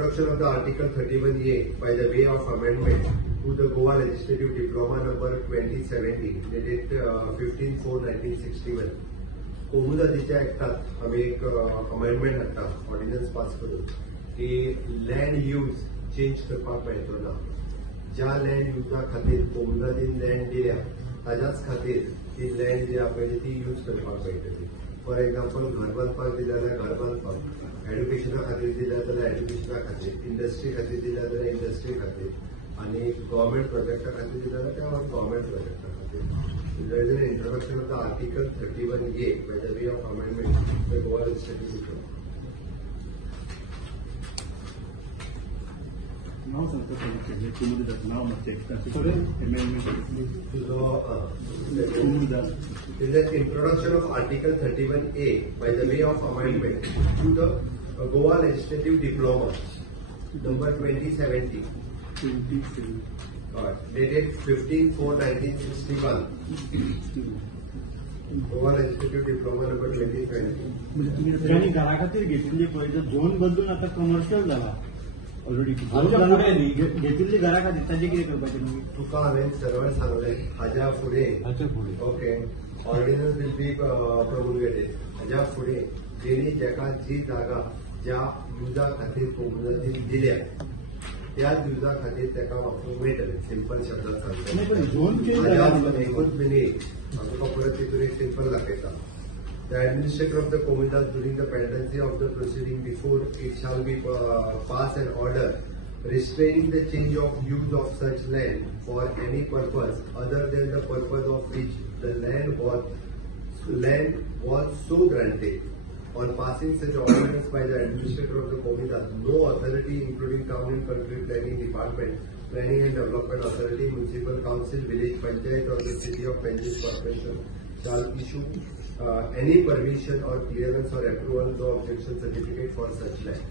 introduction of the Article 31A by the way of amendment to the Goa Legislative Diploma number 2017 dated 15/4/1961. कोमुदादीच्या ऍक्टात आम्ही एक amendment हाडटा ordnance पास करून की land use change करपाक मेळटलो ना. ज्या लँड युजा खातीर कोमुदादीन लँड दिल्या ताच्याच खातीर ती लँड जी आहा पळय ती यूज करपाक मेळटली. फॉर एग्जाम्पल घर बांदपाक दिलें जाल्यार घर बांदपाक, एड्युकेशना खातीर दिल्या जाल्यार एड्युकेशना खातीर, इंडस्ट्री खातीर दिल्या जाल्यार इंडस्ट्री खातीर, आणि गव्हर्मेंट प्रोजेक्टा खातीर दिल्या जाल्यार त्या गव्हर्मेंट प्रोजेक्टा खातीर. There is an introduction of the Article 31A by the way of amendment to the Goa Legislative Diploma. Now, now amendment. There is an introduction of Article 31A by the way of amendment to the Goa Legislative Diploma number 2017. Dated 15/4/1961. Goa Legislative Diploma number 2017. म्हणजे तुम्ही त्यांनी घरा खातीर घेतिल्ली पळय तो zone बदलून आता कमर्शियल जाला ऑलरेडी. घेतिल्ली घरा खातीर ताजें कितें करपाचें तुमी? तुका हांवें सरळ सांगलें हाज्या फुडें okay ordnance will be promulgated. हाज्या फुडें जेणी जेका जी जागा ज्या युजा खातीर कोमुदादीन दिल्या त्या युजा खातीर तेका वापरूंक मेळटलें. सिंपल शब्दांत सांगता एकूच मिनीट तुका परत तितून एक सिंपल दाखयता. The administrator of the Komundas during the pendency of the proceeding before it shall be pass an order restraining the change of use of such land for any purpose other than the purpose of which the land was so granted. On passing such ordinance by the administrator of the Komundas, no authority including town and country planning department, planning and development authority, municipal council, village panchayat or the city of Panjim corporation shall issue any permission or clearance or approval or objection certificate for such land.